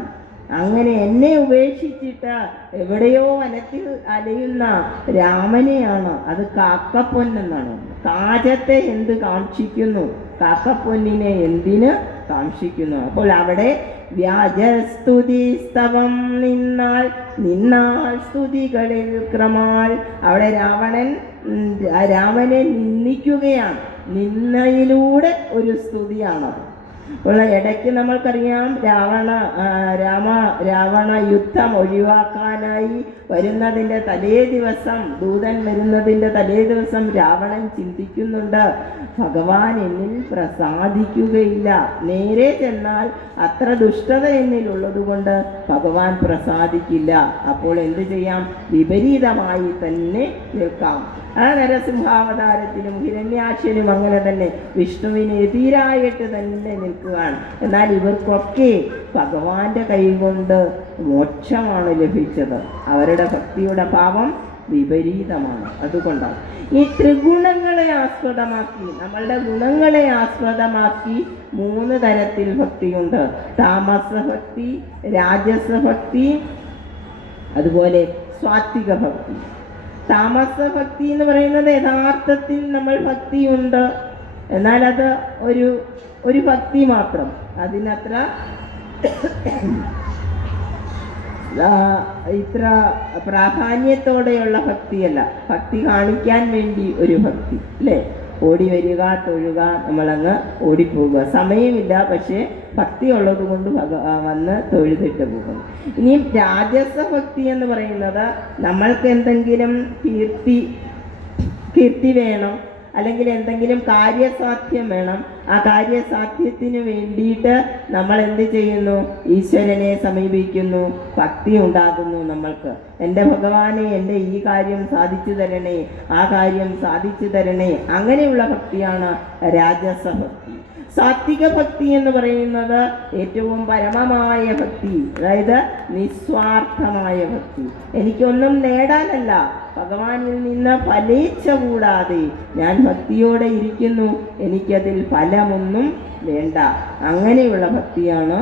അങ്ങനെ എന്നെ ഉപേക്ഷിച്ചിട്ട് എവിടെയോ വനത്തിൽ അലയുന്ന രാമനെയാണ്, അത് കാക്കപ്പൊന്നെന്നാണ്. കാജത്തെ എന്ത് കാക്ഷിക്കുന്നു, കാക്കപ്പൊന്നിനെ എന്തിന് കാക്ഷിക്കുന്നു? അപ്പോൾ അവിടെ വ്യാജസ്തുതി സ്തവം നിന്നാൽ സ്തുതികളിൽ ക്രമാൽ. അവിടെ രാമനെ നിന്ദിക്കുകയാണ്, നിന്നയിലൂടെ ഒരു സ്തുതിയാണത്. അപ്പോൾ ഇടയ്ക്ക് നമ്മൾക്കറിയാം, രാവണ യുദ്ധം ഒഴിവാക്കാനായി വരുന്നതിൻ്റെ തലേ ദിവസം, ദൂതൻ വരുന്നതിൻ്റെ തലേ ദിവസം രാവണൻ ചിന്തിക്കുന്നുണ്ട്, ഭഗവാൻ എന്നിൽ പ്രസാദിക്കുകയില്ല, നേരെ ചെന്നാൽ അത്ര ദുഷ്ടത എന്നിലുള്ളത് കൊണ്ട് ഭഗവാൻ പ്രസാദിക്കില്ല. അപ്പോൾ എന്ത് ചെയ്യാം? വിപരീതമായി തന്നെ നിൽക്കാം. ആ നരസിംഹാവതാരത്തിലും ഹിരണ്യാക്ഷനും അങ്ങനെ തന്നെ വിഷ്ണുവിന് എതിരായിട്ട് തന്നെ നിൽക്കുകയാണ്. എന്നാൽ ഇവർക്കൊക്കെ ഭഗവാന്റെ കൈകൊണ്ട് മോക്ഷമാണ് ലഭിച്ചത്. അവരുടെ ഭക്തിയുടെ ഭാവം വിപരീതമാണ്. അതുകൊണ്ടാണ് ഈ ത്രിഗുണങ്ങളെ ആസ്പദമാക്കി, നമ്മളുടെ ഗുണങ്ങളെ ആസ്പദമാക്കി 3 തരത്തിൽ ഭക്തിയുണ്ട്. താമസഭക്തി, രാജസഭക്തി, അതുപോലെ സാത്വിക ഭക്തി. താമസഭക്തി എന്ന് പറയുന്നത് യഥാർത്ഥത്തിൽ നമ്മൾ ഭക്തിയുണ്ട്, എന്നാൽ അത് ഒരു ഭക്തി മാത്രം, അതിനത്ര ഇത്ര പ്രാധാന്യത്തോടെയുള്ള ഭക്തിയല്ല. ഭക്തി കാണിക്കാൻ വേണ്ടി ഒരു ഭക്തി, അല്ലേ? ഓടി വരിക, തൊഴുക, നമ്മളങ്ങ് ഓടിപ്പോവുക, സമയമില്ല, പക്ഷേ ഭക്തി ഉള്ളത് കൊണ്ട് വന്ന് തൊഴുതിട്ട് പോകും. ഇനിയും രാജസഭക്തി എന്ന് പറയുന്നത് നമ്മൾക്ക് എന്തെങ്കിലും കീർത്തി വേണം, അല്ലെങ്കിൽ എന്തെങ്കിലും കാര്യസാധ്യം വേണം. ആ കാര്യസാധ്യത്തിന് വേണ്ടിയിട്ട് നമ്മൾ എന്ത് ചെയ്യുന്നു? ഈശ്വരനെ സമീപിക്കുന്നു, ഭക്തി ഉണ്ടാകുന്നു നമ്മൾക്ക്. എൻ്റെ ഭഗവാനെ, എൻ്റെ ഈ കാര്യം സാധിച്ചു തരണേ, ആ കാര്യം സാധിച്ചു തരണേ. അങ്ങനെയുള്ള ഭക്തിയാണ് രാജസഭക്തി. സാത്വിക ഭക്തി എന്ന് പറയുന്നത് ഏറ്റവും പരമമായ ഭക്തി, അതായത് നിസ്വാർത്ഥമായ ഭക്തി. എനിക്കൊന്നും നേടാനല്ല, ഭഗവാനിൽ നിന്ന് ഫലേച്ഛ കൂടാതെ ഞാൻ ഭക്തിയോടെ ഇരിക്കുന്നു, എനിക്കതിൽ ഫലമൊന്നും വേണ്ട. അങ്ങനെയുള്ള ഭക്തിയാണ്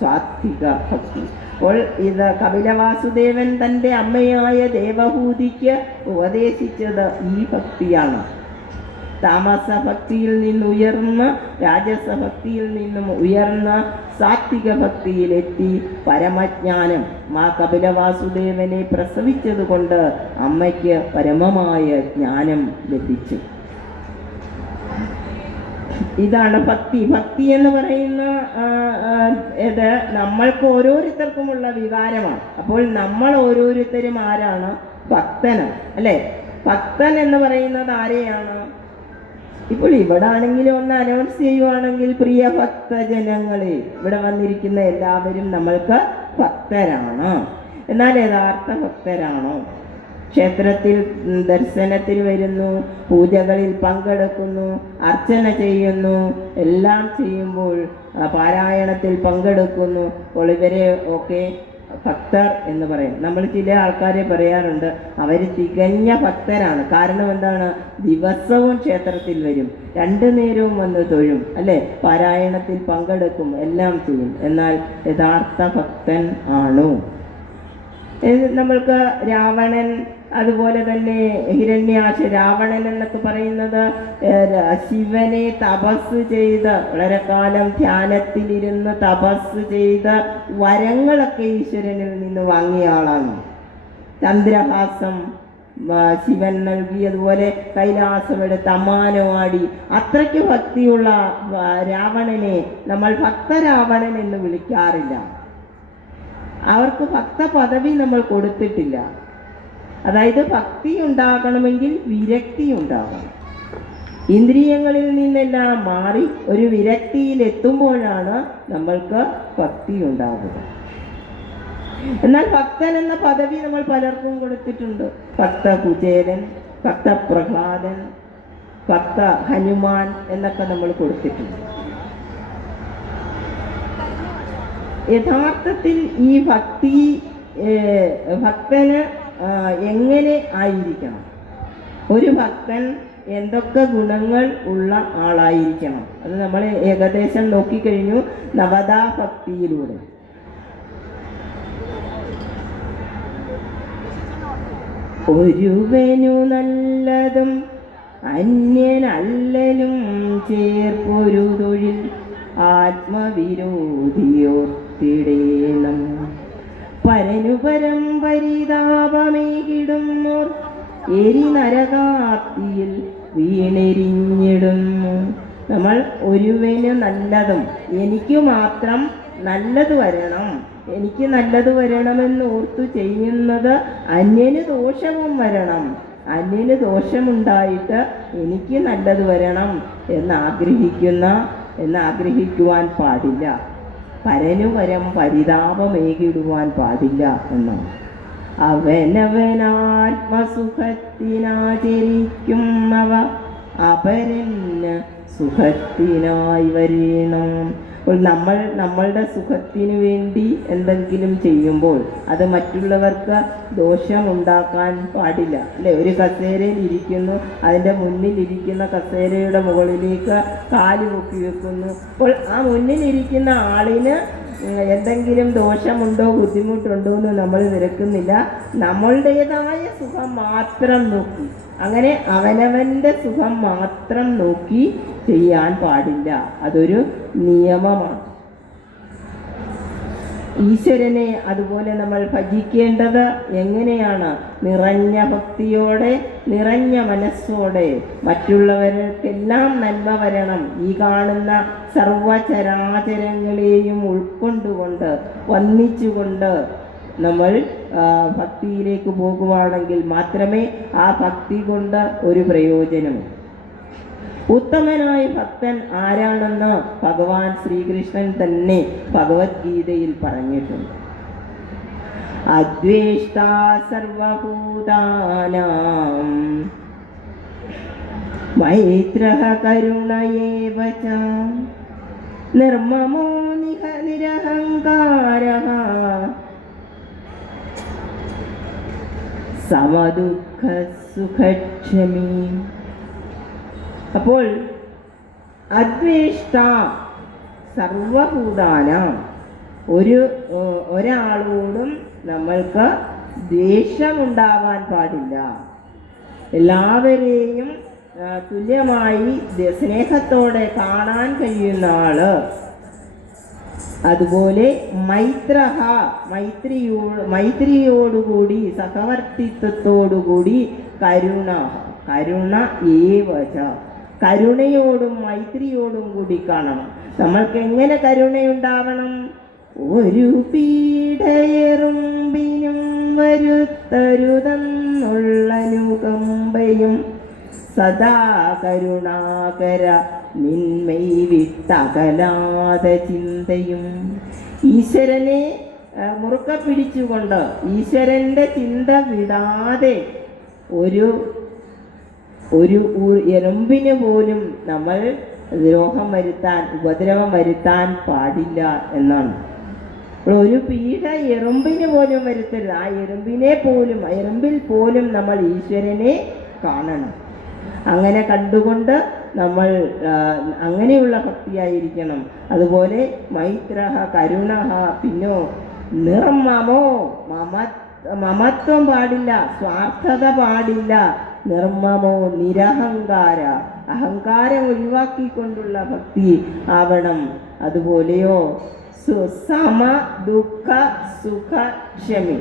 സാത്വിക ഭക്തി. അപ്പോൾ ഇത് കപിലവാസുദേവൻ തൻ്റെ അമ്മയായ ദേവഹൂതിക്ക് ഉപദേശിച്ചത് ഈ ഭക്തിയാണ്. താമസഭക്തിയിൽ നിന്നുയർന്ന് രാജസഭക്തിയിൽ നിന്നും ഉയർന്ന സാത്വിക ഭക്തിയിലെത്തി പരമജ്ഞാനം. മാ കപിലവാസുദേവനെ പ്രസവിച്ചതുകൊണ്ട് അമ്മയ്ക്ക് പരമമായ ജ്ഞാനം ലഭിച്ചു. ഇതാണ് ഭക്തി. ഭക്തി എന്ന് പറയുന്ന ഇത് നമ്മൾക്ക് ഓരോരുത്തർക്കുമുള്ള വികാരമാണ്. അപ്പോൾ നമ്മൾ ഓരോരുത്തരും ആരാണ്? ഭക്തനാണ്, അല്ലേ? ഭക്തൻ എന്ന് പറയുന്നത് ആരെയാണ്? ഇപ്പോൾ ഇവിടെ ആണെങ്കിലും ഒന്ന് അനൗൺസ് ചെയ്യുവാണെങ്കിൽ, പ്രിയ ഭക്തജനങ്ങളെ, ഇവിടെ വന്നിരിക്കുന്ന എല്ലാവരും നമ്മൾക്ക് ഭക്തരാണ്. എന്നാൽ യഥാർത്ഥ ഭക്തരാണോ? ക്ഷേത്രത്തിൽ ദർശനത്തിൽ വരുന്നു, പൂജകളിൽ പങ്കെടുക്കുന്നു, അർച്ചന ചെയ്യുന്നു, എല്ലാം ചെയ്യുമ്പോൾ പാരായണത്തിൽ പങ്കെടുക്കുന്നു. അപ്പോൾ ഇവരെ ഒക്കെ ഭക്തർ എന്ന് പറയും. നമ്മൾ ചില ആൾക്കാരെ പറയാറുണ്ട്, അവർ തികഞ്ഞ ഭക്തരാണ്. കാരണം എന്താണ്? ദിവസവും ക്ഷേത്രത്തിൽ വരും, 2 നേരവും വന്ന് തൊഴും, അല്ലേ? പാരായണത്തിൽ പങ്കെടുക്കും, എല്ലാം ചെയ്യും. എന്നാൽ യഥാർത്ഥ ഭക്തൻ ആണോ? നമ്മൾക്ക് രാവണൻ, അതുപോലെ തന്നെ രാവണൻ എന്നൊക്കെ പറയുന്നത് ശിവനെ തപസ് ചെയ്ത് വളരെ കാലം ധ്യാനത്തിലിരുന്ന് തപസ് ചെയ്ത് വരങ്ങളൊക്കെ ഈശ്വരനിൽ നിന്ന് വാങ്ങിയ ആളാണ്. ചന്ദ്രഹാസം ശിവൻ നൽകി, അതുപോലെ കൈലാസമെടുത്ത് അമ്മാനമാടി. അത്രയ്ക്ക് ഭക്തിയുള്ള രാവണനെ നമ്മൾ ഭക്തരാവണൻ എന്ന് വിളിക്കാറില്ല. അവർക്ക് ഭക്ത പദവി നമ്മൾ കൊടുത്തിട്ടില്ല. അതായത് ഭക്തി ഉണ്ടാകണമെങ്കിൽ വിരക്തി ഉണ്ടാകണം. ഇന്ദ്രിയങ്ങളിൽ നിന്നെല്ലാം മാറി ഒരു വിരക്തിയിൽ എത്തുമ്പോഴാണ് നമ്മൾക്ക് ഭക്തി ഉണ്ടാകുക. എന്നാൽ ഭക്തൻ എന്ന പദവി നമ്മൾ പലർക്കും കൊടുത്തിട്ടുണ്ട്. ഭക്ത കുചേലൻ, ഭക്ത പ്രഹ്ലാദൻ, ഭക്ത ഹനുമാൻ എന്നൊക്കെ നമ്മൾ കൊടുത്തിട്ടുണ്ട്. യഥാർത്ഥത്തിൽ ഈ ഭക്തന് എങ്ങനെ ആയിരിക്കണം? ഒരു ഭക്തൻ എന്തൊക്കെ ഗുണങ്ങൾ ഉള്ള ആളായിരിക്കണം? അത് നമ്മൾ ഏകദേശം നോക്കിക്കഴിഞ്ഞു നവദാ ഭക്തിയിലൂടെ. ഒരുവനു നല്ലതും അന്യനല്ലലും ചേർപ്പൊരു തൊഴിൽ ആത്മവിരോധിയോർത്തിടേണം. പരനുപരം പരിതാപമേകിടുന്നോർ എരി നരകാത്തിയിൽ വീണെരിഞ്ഞിടുന്നു. നമ്മൾ ഒരുവന് നല്ലതും, എനിക്ക് മാത്രം നല്ലത് വരണം, എനിക്ക് നല്ലത് വരണമെന്ന് ഓർത്തു ചെയ്യുന്നത് അന്യന് ദോഷവും വരണം. അന്യന് ദോഷമുണ്ടായിട്ട് എനിക്ക് നല്ലത് വരണം എന്നാഗ്രഹിക്കുവാൻ പാടില്ല. പരനുപരം പരിതാപമേകിടുവാൻ പാടില്ല എന്നാണ്. അവനവനാത്മസുഖത്തിനാചരിക്കുന്നവ അപരന് സുഖത്തിനായി വരണം. അപ്പോൾ നമ്മളുടെ സുഖത്തിന് വേണ്ടി എന്തെങ്കിലും ചെയ്യുമ്പോൾ അത് മറ്റുള്ളവർക്ക് ദോഷമുണ്ടാക്കാൻ പാടില്ല, അല്ലേ? ഒരു കസേരയിൽ ഇരിക്കുന്നു, അതിൻ്റെ മുന്നിലിരിക്കുന്ന കസേരയുടെ മുകളിലേക്ക് കാല് പൊക്കി വെക്കുന്നു. അപ്പോൾ ആ മുന്നിലിരിക്കുന്ന ആളിന് എന്തെങ്കിലും ദോഷമുണ്ടോ ബുദ്ധിമുട്ടുണ്ടോ എന്ന് നമ്മൾ തിരക്കുന്നില്ല. നമ്മളുടേതായ സുഖം മാത്രം നോക്കി, അങ്ങനെ അവനവൻ്റെ സുഖം മാത്രം നോക്കി ചെയ്യാൻ പാടില്ല. അതൊരു നിയമമാണ്. ഈശ്വരനെ അതുപോലെ നമ്മൾ ഭജിക്കേണ്ടത് എങ്ങനെയാണ്? നിറഞ്ഞ ഭക്തിയോടെ, നിറഞ്ഞ മനസ്സോടെ. മറ്റുള്ളവർക്കെല്ലാം നന്മ വരണം, ഈ കാണുന്ന സർവചരാചരങ്ങളെയും ഉൾക്കൊണ്ടുകൊണ്ട് വന്ദിച്ചുകൊണ്ട് നമ്മൾ ഭക്തിയിലേക്ക് പോകുവാണെങ്കിൽ മാത്രമേ ആ ഭക്തി കൊണ്ട് ഒരു പ്രയോജനമുള്ളൂ. ഉത്തമനായ ഭക്തൻ ആരാണെന്ന് ഭഗവാൻ ശ്രീകൃഷ്ണൻ തന്നെ ഭഗവത്ഗീതയിൽ പറഞ്ഞിട്ടുണ്ട്. അദ്വേഷ്ടാ സർവഭൂതാനാം മൈത്രഃ കരുണ ഏവ ച നിർമ്മമോ നിരഹങ്കാരഃ സമദുഃഖ സുഖക്ഷമീ. അപ്പോൾ അദ്വേഷ്ട സർവഭൂതാനാം, ഒരാളോടും നമ്മൾക്ക് ദ്വേഷമുണ്ടാവാൻ പാടില്ല. എല്ലാവരെയും തുല്യമായി സ്നേഹത്തോടെ കാണാൻ കഴിയുന്ന ആള്. അതുപോലെ മൈത്രിയോടുകൂടി, സഹവർത്തിത്വത്തോടുകൂടി കരുണ ഏവച, കരുണയോടും മൈത്രിയോടും കൂടി കാണണം. നമ്മൾക്ക് എങ്ങനെ കരുണയുണ്ടാവണം? ഒരു പീഡയെറുമ്പിനും വരുത്തരുതെന്നുള്ളനുകമ്പയും സദാ കരുണാകര നിന്മൈ വിട്ടകലാത ചിന്തയും. ഈശ്വരനെ മുറുക്ക പിടിച്ചുകൊണ്ട്, ഈശ്വരൻ്റെ ചിന്ത വിടാതെ ഒരു എറുമ്പിന് പോലും നമ്മൾ ഉപദ്രവം വരുത്താൻ പാടില്ല എന്നാണ്. ഒരു പീഡ എറുമ്പിന് പോലും വരുത്തരുത്. ആ എറുമ്പിൽ പോലും നമ്മൾ ഈശ്വരനെ കാണണം. അങ്ങനെ കണ്ടുകൊണ്ട് നമ്മൾ അങ്ങനെയുള്ള ഭക്തിയായിരിക്കണം. അതുപോലെ മൈത്രഃ കരുണഃ, പിന്നോ നിർമ്മമോ, മമത്വം പാടില്ല, സ്വാർത്ഥത പാടില്ല. നിർമ്മമോ നിരഹങ്കാര, അഹങ്കാരം ഒഴിവാക്കിക്കൊണ്ടുള്ള ഭക്തി ആവണം. അതുപോലെയോ സമ ദുഃഖ സുഖ ക്ഷമി,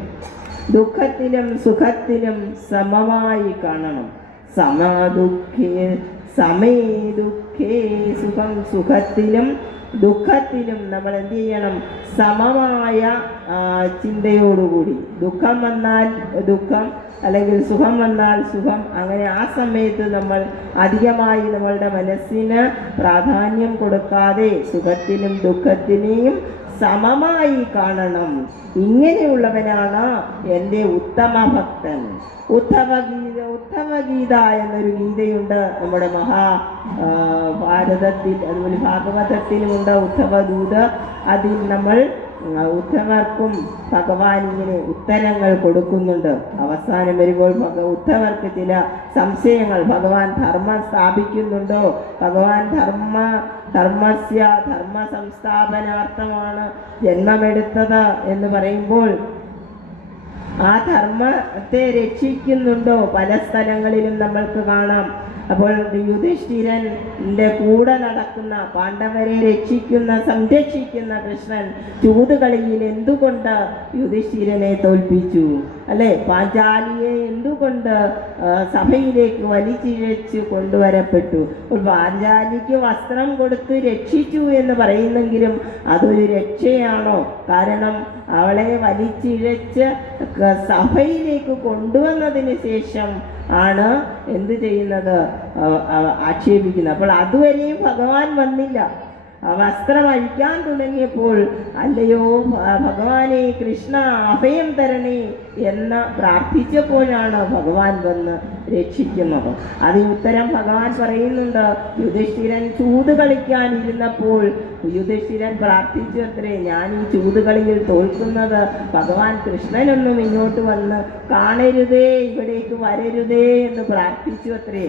ദുഃഖത്തിലും സുഖത്തിലും സമമായി കാണണം. സമേ ദുഃഖേ സുഖം, സുഖത്തിലും ദുഃഖത്തിലും നമ്മൾ എന്ത് ചെയ്യണം? സമമായ ചിന്തയോടുകൂടി. ദുഃഖം വന്നാൽ ദുഃഖം, അല്ലെങ്കിൽ സുഖം വന്നാൽ സുഖം. അങ്ങനെ ആ സമയത്ത് നമ്മൾ അധികമായി നമ്മളുടെ മനസ്സിന് പ്രാധാന്യം കൊടുക്കാതെ സുഖത്തിനും ദുഃഖത്തിനെയും സമമായി കാണണം. ഇങ്ങനെയുള്ളവനാണ് എൻ്റെ ഉത്തമ ഭക്തൻ. ഉദ്ധവഗീത എന്നൊരു ഗീതയുണ്ട് നമ്മുടെ ഭാരതത്തിൽ, അതുപോലെ ഭാഗവതത്തിലുമുണ്ട് ഉദ്ധവദൂത്. അതിൽ നമ്മൾ ഉദ്ധവർക്കും ഭഗവാൻ ഇങ്ങനെ ഉത്തരങ്ങൾ കൊടുക്കുന്നുണ്ട്. അവസാനം വരുമ്പോൾ ഉദ്ധവർക്ക് ചില സംശയങ്ങൾ, ഭഗവാൻ ധർമ്മം സ്ഥാപിക്കുന്നുണ്ടോ, ഭഗവാൻ ധർമ്മ സംസ്ഥാപനാർത്ഥമാണ് ജന്മമെടുത്തത് എന്ന് പറയുമ്പോൾ ആ ധർമ്മത്തെ രക്ഷിക്കുന്നുണ്ടോ? പല സ്ഥലങ്ങളിലും നമ്മൾക്ക് കാണാം. അപ്പോൾ യുധിഷ്ഠിരൻ്റെ കൂടെ നടക്കുന്ന, പാണ്ഡവരെ സംരക്ഷിക്കുന്ന കൃഷ്ണൻ ചൂതുകളിയിൽ എന്തുകൊണ്ട് യുധിഷ്ഠിരനെ തോൽപ്പിച്ചു, അല്ലെ? പാഞ്ചാലിയെ എന്തുകൊണ്ട് സഭയിലേക്ക് വലിച്ചിഴച്ച് കൊണ്ടുവരപ്പെട്ടു? പാഞ്ചാലിക്ക് വസ്ത്രം കൊടുത്ത് രക്ഷിച്ചു എന്ന് പറയുന്നെങ്കിലും അതൊരു രക്ഷയാണോ? കാരണം അവളെ വലിച്ചിഴച്ച് സഭയിലേക്ക് കൊണ്ടുവന്നതിന് ശേഷം ആണ് എന്ത് ചെയ്യുന്നത്? ആക്ഷേപിക്കുന്നത്. അപ്പോൾ അതുവരെയും ഭഗവാൻ വന്നില്ല. വസ്ത്രം അഴിക്കാൻ തുടങ്ങിയപ്പോൾ അല്ലയോ ഭഗവാനെ കൃഷ്ണ അഭയം തരണേ എന്ന് പ്രാർത്ഥിച്ചപ്പോഴാണ് ഭഗവാൻ വന്ന് രക്ഷിക്കുന്നത്. അതിന് ഉത്തരം ഭഗവാൻ പറയുന്നുണ്ട്. യുധിഷ്ഠിരൻ ചൂത് കളിക്കാനിരുന്നപ്പോൾ യുധിഷ്ഠിരൻ പ്രാർത്ഥിച്ചു അത്രേ, ഞാൻ ഈ ചൂതുകളിയിൽ തോൽക്കുന്നത് ഭഗവാൻ കൃഷ്ണനൊന്നും ഇങ്ങോട്ട് വന്ന് കാണരുതേ, ഇവിടേക്ക് വരരുതേ എന്ന് പ്രാർത്ഥിച്ചു അത്രേ.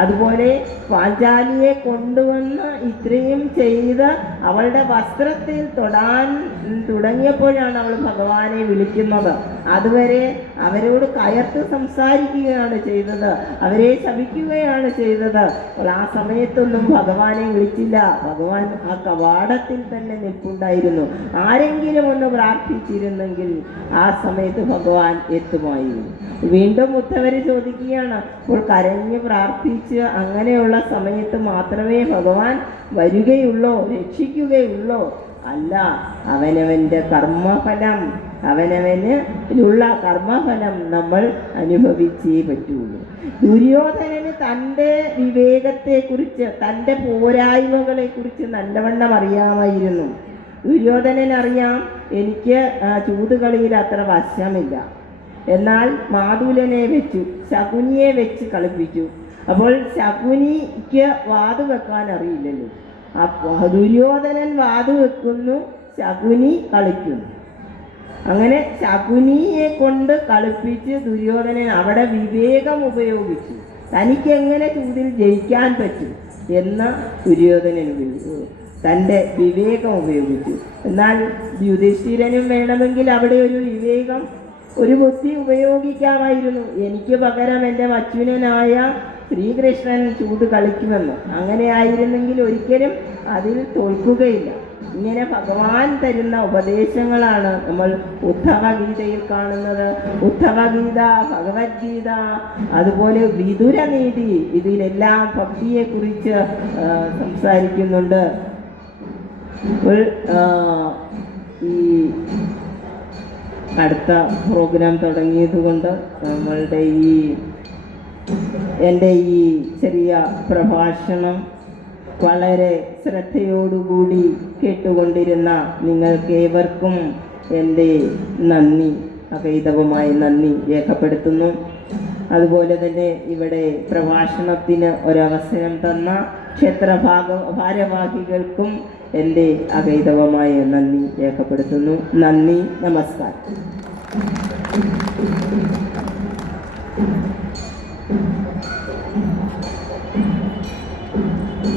അതുപോലെ പാഞ്ചാലിയെ കൊണ്ടുവന്ന് ഇത്രയും ചെയ്ത് അവളുടെ വസ്ത്രത്തിൽ തൊടാൻ തുടങ്ങിയപ്പോഴാണ് അവൾ ഭഗവാനെ വിളിക്കുന്നത്. അതുവരെ അവരോട് കയർത്ത് സംസാരിക്കുകയാണ് ചെയ്തത്, അവരെ ശപിക്കുകയാണ് ചെയ്തത്. അപ്പോൾ ആ സമയത്തൊന്നും ഭഗവാനെ വിളിച്ചില്ല. ഭഗവാൻ ആ കവാടത്തിൽ തന്നെ നിൽപ്പുണ്ടായിരുന്നു. ആരെങ്കിലും ഒന്ന് പ്രാർത്ഥിച്ചിരുന്നെങ്കിൽ ആ സമയത്ത് ഭഗവാൻ എത്തുമായിരുന്നു. വീണ്ടും ഉദ്ധവര് ചോദിക്കുകയാണ്, അപ്പോൾ കരഞ്ഞ് പ്രാർത്ഥിച്ച് അങ്ങനെയുള്ള സമയത്ത് മാത്രമേ ഭഗവാൻ വരികയുള്ളോ, രക്ഷിക്കുകയുള്ളോ? അല്ല, അവനവൻ്റെ കർമ്മഫലം, അവനവനുള്ള കർമ്മഫലം നമ്മൾ അനുഭവിച്ചേ പറ്റുള്ളൂ. ദുര്യോധനന് തൻ്റെ വിവേകത്തെക്കുറിച്ച്, തൻ്റെ പോരായ്മകളെക്കുറിച്ച് നല്ലവണ്ണം അറിയാമായിരുന്നു. ദുര്യോധനനറിയാം, എനിക്ക് ചൂതുകളിയിൽ അത്ര വശമില്ല. എന്നാൽ മാതുലനെ വെച്ചു, ശകുനിയെ വെച്ച് കളിപ്പിച്ചു. അപ്പോൾ ശകുനിക്ക് വാത് വെക്കാൻ അറിയില്ലല്ലോ. അപ്പോൾ ദുര്യോധനൻ വാത് വെക്കുന്നു, ശകുനി കളിക്കുന്നു. അങ്ങനെ ശകുനിയെ കൊണ്ട് കളിപ്പിച്ച് ദുര്യോധനൻ അവിടെ വിവേകം ഉപയോഗിച്ചു. തനിക്ക് എങ്ങനെ ചൂതിൽ ജയിക്കാൻ പറ്റും എന്ന് ദുര്യോധനൻ തൻ്റെ വിവേകം ഉപയോഗിച്ചു. എന്നാൽ യുധിഷ്ഠിരനും വേണമെങ്കിൽ അവിടെ ഒരു വിവേകം, ഒരു ബുദ്ധി ഉപയോഗിക്കാമായിരുന്നു. എനിക്ക് പകരം എൻ്റെ അച്യുതനായ ശ്രീകൃഷ്ണൻ ചൂത് കളിക്കുമെന്ന്. അങ്ങനെ ആയിരുന്നെങ്കിൽ ഒരിക്കലും അതിൽ തോൽക്കുകയില്ല. ഇങ്ങനെ ഭഗവാൻ തരുന്ന ഉപദേശങ്ങളാണ് നമ്മൾ ഉദ്ധവഗീതയിൽ കാണുന്നത്. ഉദ്ധവഗീത, ഭഗവത്ഗീത, അതുപോലെ വിദുരനീതി, ഇതിലെല്ലാം ഭക്തിയെക്കുറിച്ച് സംസാരിക്കുന്നുണ്ട്. ഈ അടുത്ത പ്രോഗ്രാം തുടങ്ങിയതുകൊണ്ട് എൻ്റെ ഈ ചെറിയ പ്രഭാഷണം വളരെ ശ്രദ്ധയോടുകൂടി കേട്ടുകൊണ്ടിരുന്ന നിങ്ങൾക്കേവർക്കും എൻ്റെ നന്ദി, അകൈതവമായ നന്ദി രേഖപ്പെടുത്തുന്നു. അതുപോലെ തന്നെ ഇവിടെ പ്രഭാഷണത്തിന് ഒരവസരം തന്ന ക്ഷേത്ര ഭാരവാഹികൾക്കും എൻ്റെ അകൈതവമായ നന്ദി രേഖപ്പെടുത്തുന്നു. നന്ദി, നമസ്കാരം.